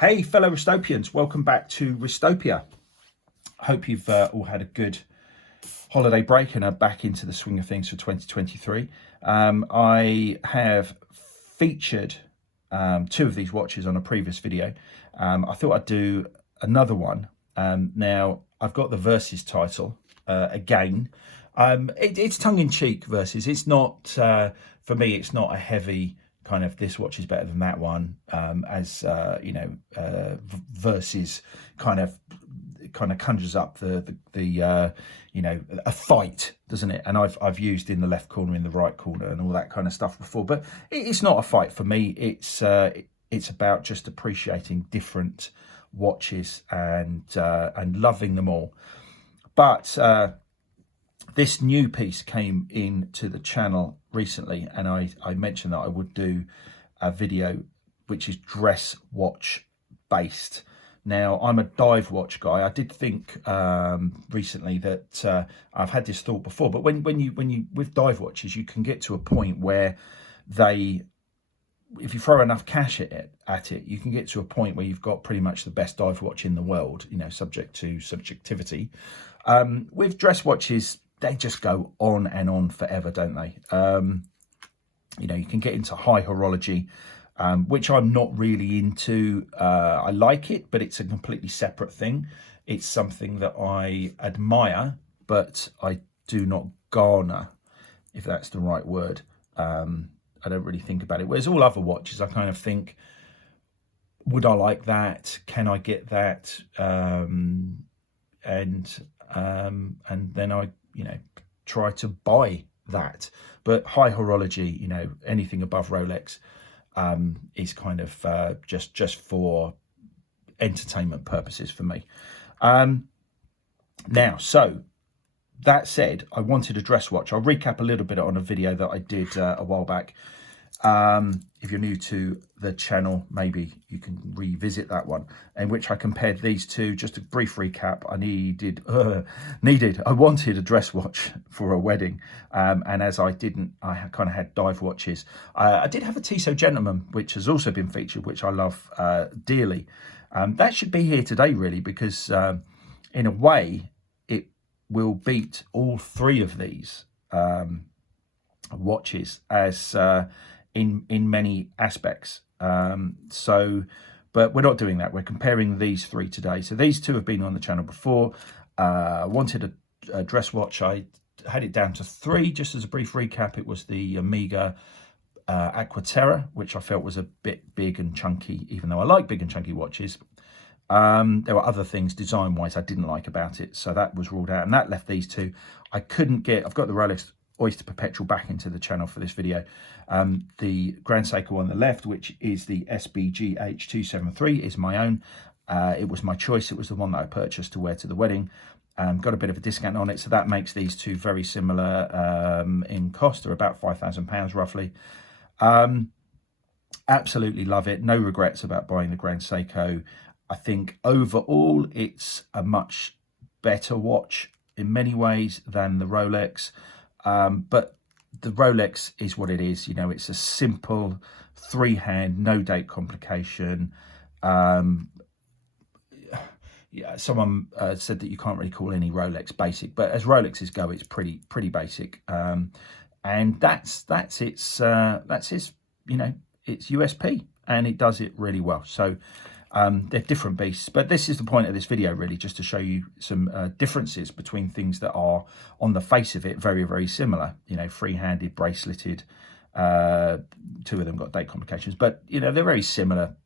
Hey fellow Ristopians, welcome back to Ristopia. Hope you've all had a good holiday break and are back into the swing of things for 2023. I have featured two of these watches on a previous video. I thought I'd do another one. Now I've got the Versus title again. It's tongue-in-cheek Versus. It's not, for me, it's not a heavy kind of this watch is better than that one, Versus kind of conjures up the a fight, doesn't it? And I've used in the left corner, in the right corner, and all that kind of stuff before. But it's not a fight for me. It's about just appreciating different watches and loving them all. But this new piece came into the channel recently, and I mentioned that I would do a video which is dress watch based. Now, I'm a dive watch guy. I did think recently that I've had this thought before, but when you with dive watches, you can get to a point where if you throw enough cash at it, you can get to a point where you've got pretty much the best dive watch in the world, subject to subjectivity. With dress watches, they just go on and on forever, don't they? You can get into high horology, which I'm not really into. I like it, but it's a completely separate thing. It's something that I admire, but I do not garner, if that's the right word. I don't really think about it. Whereas all other watches, I kind of think, would I like that? Can I get that? And then I try to buy that. But high horology, anything above Rolex is kind of just for entertainment purposes for me. Now, so that said, I wanted a dress watch. I'll recap a little bit on a video that I did a while back. If you're new to the channel, maybe you can revisit that one, in which I compared these two. Just a brief recap. I wanted a dress watch for a wedding, and as I didn't, I kind of had dive watches. I did have a Tissot Gentleman, which has also been featured, which I love dearly. That should be here today, really, because in a way, it will beat all three of these watches as in many aspects. But we're not doing that. We're comparing these three today. So these two have been on the channel before. Wanted a dress watch. I had it down to three. Just as a brief recap, it was the Omega Aquaterra, which I felt was a bit big and chunky, even though I like big and chunky watches. There were other things design-wise I didn't like about it, so that was ruled out, and that left these two. I've got the Rolex Oyster Perpetual back into the channel for this video. The Grand Seiko on the left, which is the SBGH273, is my own. It was my choice. It was the one that I purchased to wear to the wedding. Got a bit of a discount on it, so that makes these two very similar in cost. They're about £5,000 roughly. Absolutely love it. No regrets about buying the Grand Seiko. I think overall it's a much better watch in many ways than the Rolex. But the Rolex is what it is. It's a simple three-hand, no date complication. Someone said that you can't really call any Rolex basic, but as Rolexes go, it's pretty basic. And that's its its USP, and it does it really well. So they're different beasts, but this is the point of this video, really, just to show you some differences between things that are on the face of it very, very similar. Free-handed, braceleted. Two of them got date complications, but they're very similar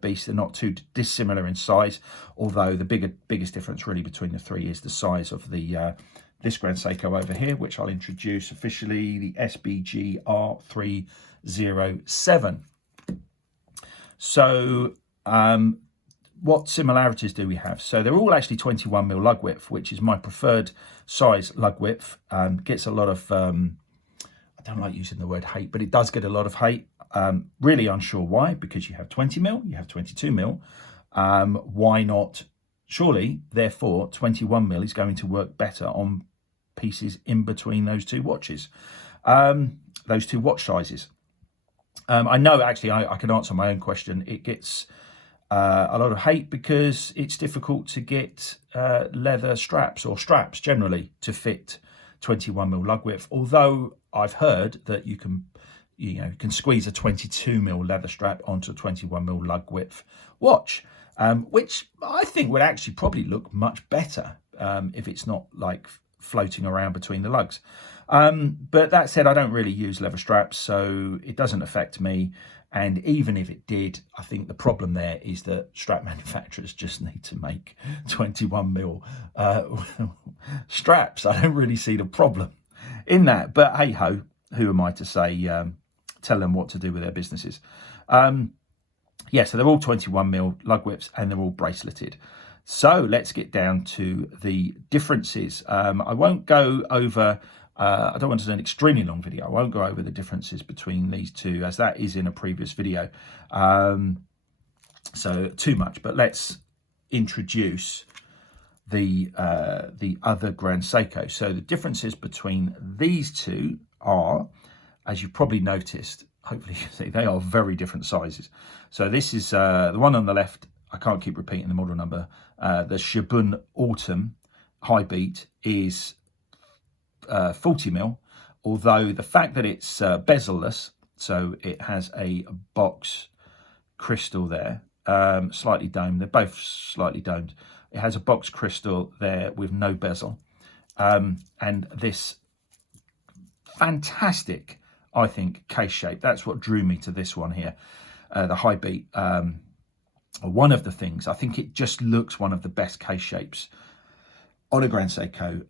beasts. They're not too dissimilar in size, although the biggest difference really between the three is the size of the this Grand Seiko over here, which I'll introduce officially, the SBG R307. So what similarities do we have? So they're all actually 21mm lug width, which is my preferred size lug width. Gets a lot of, I don't like using the word hate, but it does get a lot of hate. Really unsure why, because you have 20mm, you have 22mm. Why not? Surely, therefore, 21mm is going to work better on pieces in between those two watches, those two watch sizes. I know, actually, I can answer my own question. It gets a lot of hate because it's difficult to get leather straps or straps generally to fit 21mm lug width. Although I've heard that you can squeeze a 22mm leather strap onto a 21mm lug width watch, which I think would actually probably look much better if it's not like floating around between the lugs. But that said, I don't really use leather straps, so it doesn't affect me. And even if it did, I think the problem there is that strap manufacturers just need to make 21mm straps. I don't really see the problem in that. But hey ho, who am I to say, tell them what to do with their businesses? Yeah, so they're all 21mm lug widths and they're all braceleted. So let's get down to the differences. I won't go over, I don't want to do an extremely long video. I won't go over the differences between these two, as that is in a previous video. So too much, but let's introduce the other Grand Seiko. So the differences between these two are, as you've probably noticed, hopefully you can see, they are very different sizes. So this is the one on the left. I can't keep repeating the model number. The Shibun Autumn High Beat is 40mm, although the fact that it's bezel-less, so it has a box crystal there, slightly domed. They're both slightly domed. It has a box crystal there with no bezel, and this fantastic, I think, case shape. That's what drew me to this one here, the High Beat. One of the things, I think it just looks one of the best case shapes on a Grand Seiko.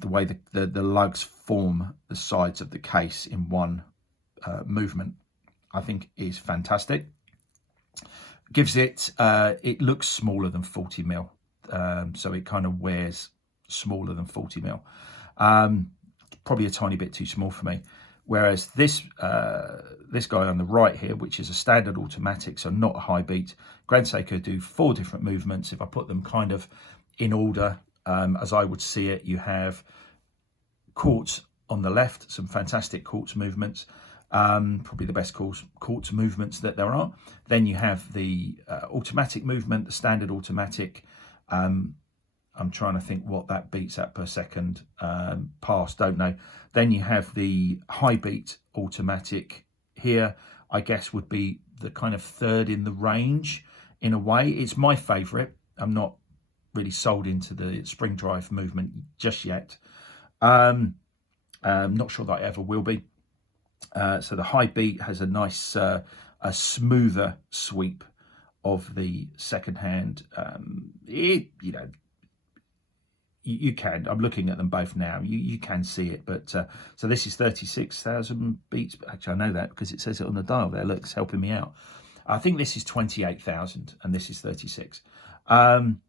The way the lugs form the sides of the case in one movement, I think is fantastic. Gives it, it looks smaller than 40mm, so it kind of wears smaller than 40mm. Probably a tiny bit too small for me. Whereas this guy on the right here, which is a standard automatic, so not a high beat, Grand Seiko do 4 different movements. If I put them kind of in order, as I would see it, you have quartz on the left, some fantastic quartz movements, probably the best quartz movements that there are. Then you have the automatic movement, the standard automatic. I'm trying to think what that beats at per second. Past, don't know. Then you have the high beat automatic here, I guess would be the kind of third in the range in a way. It's my favourite. I'm not really sold into the spring drive movement just yet. Not sure that I ever will be. So the high beat has a nice, a smoother sweep of the second hand. You can, I'm looking at them both now, you can see it, but so this is 36,000 beats. Actually, I know that because it says it on the dial there. Look, it's helping me out. I think this is 28,000 and this is 36. And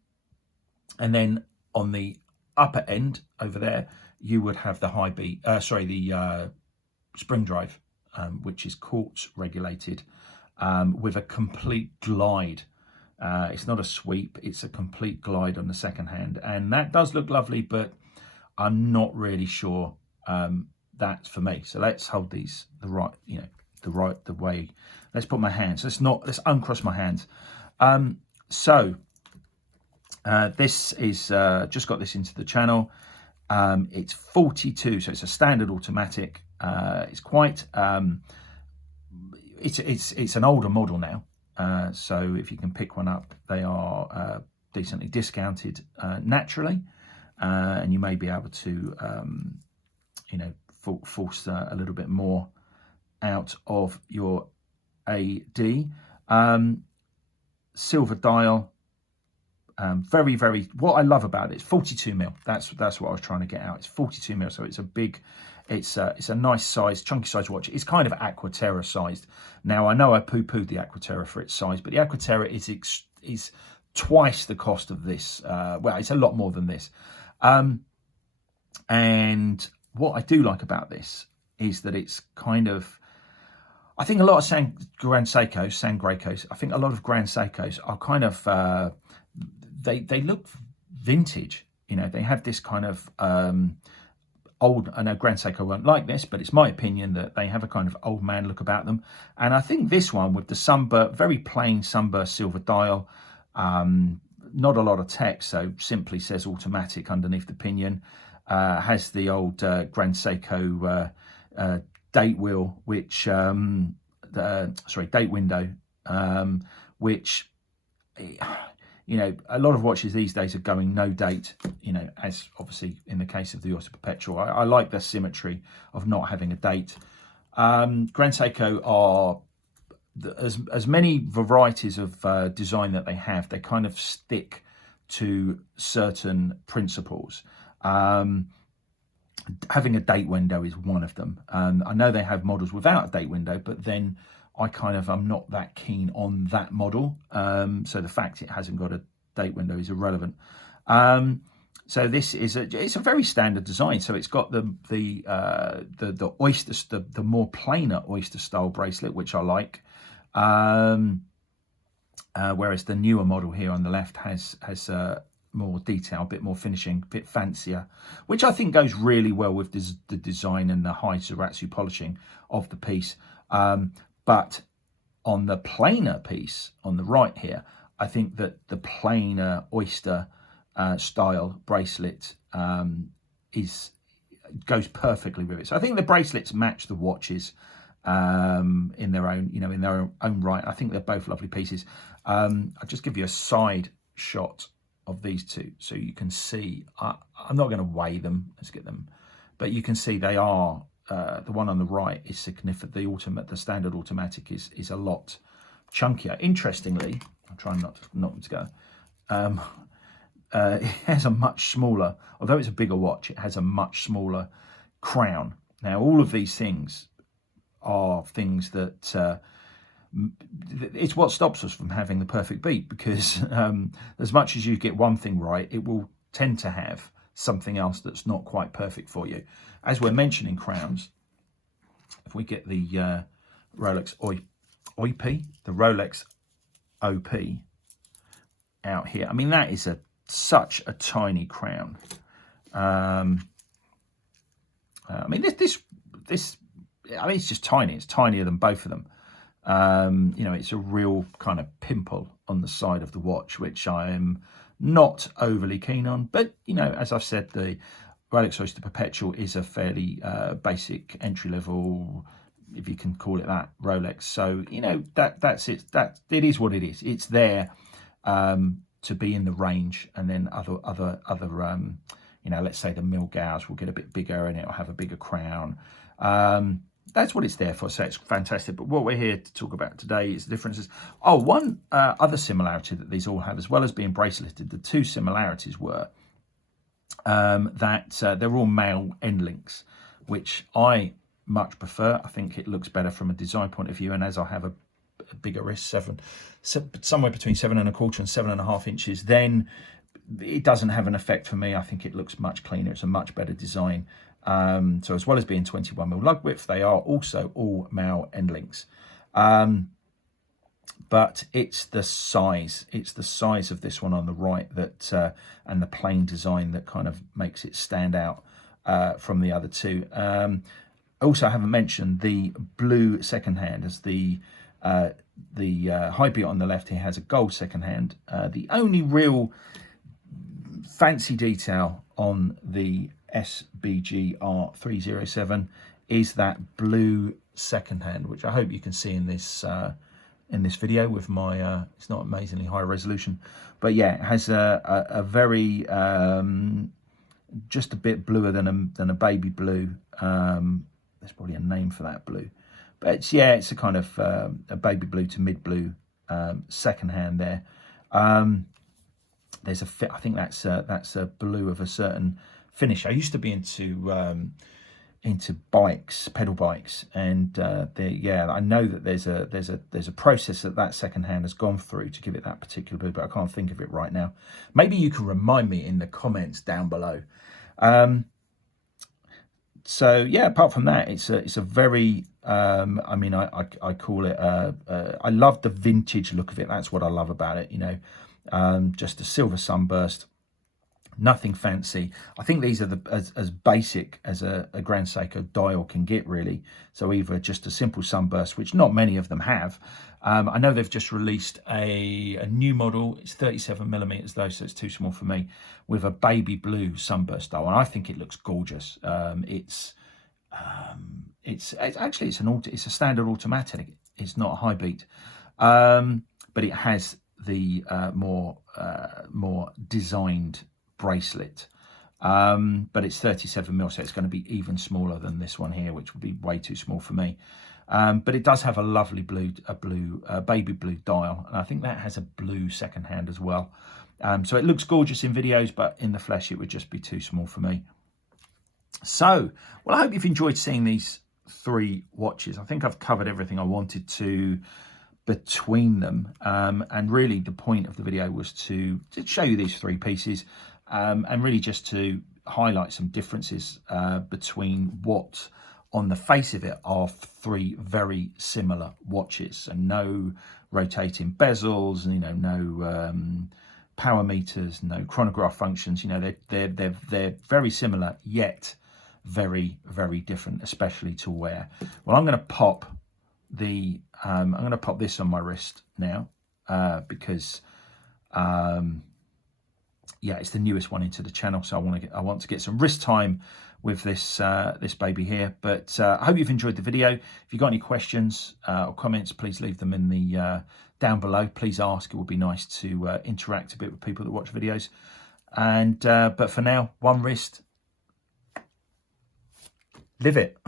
then on the upper end over there, you would have the high beat, the spring drive, which is quartz regulated, with a complete glide. It's not a sweep, it's a complete glide on the second hand, and that does look lovely, but I'm not really sure that's for me. So let's hold these the way. Let's put my hands. Let's uncross my hands. This is just got this into the channel. It's 42, so it's a standard automatic. It's quite it's an older model now. So if you can pick one up, they are decently discounted naturally, and you may be able to, force a little bit more out of your AD. Silver dial, very, very. What I love about it is 42mm. That's what I was trying to get out. It's 42mm, so it's a big. It's a nice size, chunky size watch. It's kind of Aquaterra sized. Now, I know I poo-pooed the Aquaterra for its size, but the Aquaterra is twice the cost of this. Well, it's a lot more than this. And what I do like about this is that it's kind of, I think a lot of Grand Seikos, I think a lot of Grand Seikos are kind of, they look vintage. They have this kind of, old. I know Grand Seiko won't like this, but it's my opinion that they have a kind of old man look about them. And I think this one with the sunburst, very plain sunburst silver dial, not a lot of text, so simply says automatic underneath the pinion. Has the old Grand Seiko date wheel, which date window, which, you know, a lot of watches these days are going no date, you know, as obviously in the case of the Oyster Perpetual. I like the symmetry of not having a date. Grand Seiko are, as many varieties of design that they have, they kind of stick to certain principles. Having a date window is one of them. I know they have models without a date window, but then I'm not that keen on that model. So the fact it hasn't got a date window is irrelevant. So this is it's a very standard design. So it's got the oyster, the more plainer oyster style bracelet, which I like. Whereas the newer model here on the left has more detail, a bit more finishing, a bit fancier, which I think goes really well with the design and the high Zaratsu polishing of the piece. But on the plainer piece on the right here, I think that the plainer oyster style bracelet goes perfectly with it. So I think the bracelets match the watches in their own right. I think they're both lovely pieces. I'll just give you a side shot of these two so you can see. I'm not going to weigh them. Let's get them, but you can see they are. The one on the right is significant. The standard automatic is a lot chunkier. Interestingly, I'm trying not to go. It has a much smaller, although it's a bigger watch, it has a much smaller crown. Now, all of these things are things that it's what stops us from having the perfect beat, because as much as you get one thing right, it will tend to have something else that's not quite perfect for you. As we're mentioning crowns, if we get the Rolex OP, the Rolex OP out here, I mean, that is such a tiny crown. I mean, this I mean, it's just tiny. It's tinier than both of them. You know, it's a real kind of pimple on the side of the watch, which I am not overly keen on. But, you know, as I've said, the Rolex Oyster Perpetual is a fairly basic entry-level, if you can call it that, Rolex. So, you know, that's it. It is what it is. It's there to be in the range, and then other you know, let's say the Milgauss will get a bit bigger and it'll have a bigger crown. That's what it's there for, so it's fantastic. But what we're here to talk about today is the differences. Oh, one other similarity that these all have, as well as being braceleted, the two similarities were that they're all male end links, which I much prefer. I think it looks better from a design point of view, and as I have a bigger wrist, somewhere between 7¼ and 7½ inches, then it doesn't have an effect for me. I think it looks much cleaner. It's a much better design. So as well as being 21mm lug width, they are also all male end links. But it's the size. It's the size of this one on the right that and the plain design that kind of makes it stand out from the other two. Also, I haven't mentioned the blue second hand, as the high beat on the left here has a gold second hand. The only real fancy detail on the SBG R307 is that blue second hand, which I hope you can see in this video with my it's not amazingly high resolution, but yeah, it has a very just a bit bluer than a baby blue. There's probably a name for that blue, but it's a kind of a baby blue to mid blue second hand there. There's I think that's a blue of a certain finish. I used to be into bikes, pedal bikes, and I know that there's a process that second hand has gone through to give it that particular blue, but I can't think of it right now. Maybe you can remind me in the comments down below. So yeah, apart from that, it's a very I mean, I call it I love the vintage look of it. That's what I love about it, you know. Just a silver sunburst, Nothing fancy. I think these are as basic as a Grand Seiko dial can get, really. So either just a simple sunburst, which not many of them have. I know they've just released a new model. It's 37mm though, so it's too small for me, with a baby blue sunburst dial, and I think it looks gorgeous. It's actually it's a standard automatic. It's not a high beat, but it has the more designed bracelet, but it's 37mm, so it's going to be even smaller than this one here, which would be way too small for me. But it does have a lovely baby blue dial, and I think that has a blue second hand as well. So it looks gorgeous in videos, but in the flesh it would just be too small for me. So, well, I hope you've enjoyed seeing these 3 watches. I think I've covered everything I wanted to between them, and really the point of the video was to show you these 3 pieces, and really just to highlight some differences between what on the face of it are 3 very similar watches, and no rotating bezels, you know, no power meters, no chronograph functions. You know, they're very similar, yet very, very different, especially to wear. Well, I'm going to pop this on my wrist now, because yeah, it's the newest one into the channel, so I want to get some wrist time with this this baby here. But I hope you've enjoyed the video. If you've got any questions or comments, please leave them in the down below. Please ask. It would be nice to interact a bit with people that watch videos. And but for now, one wrist, live it.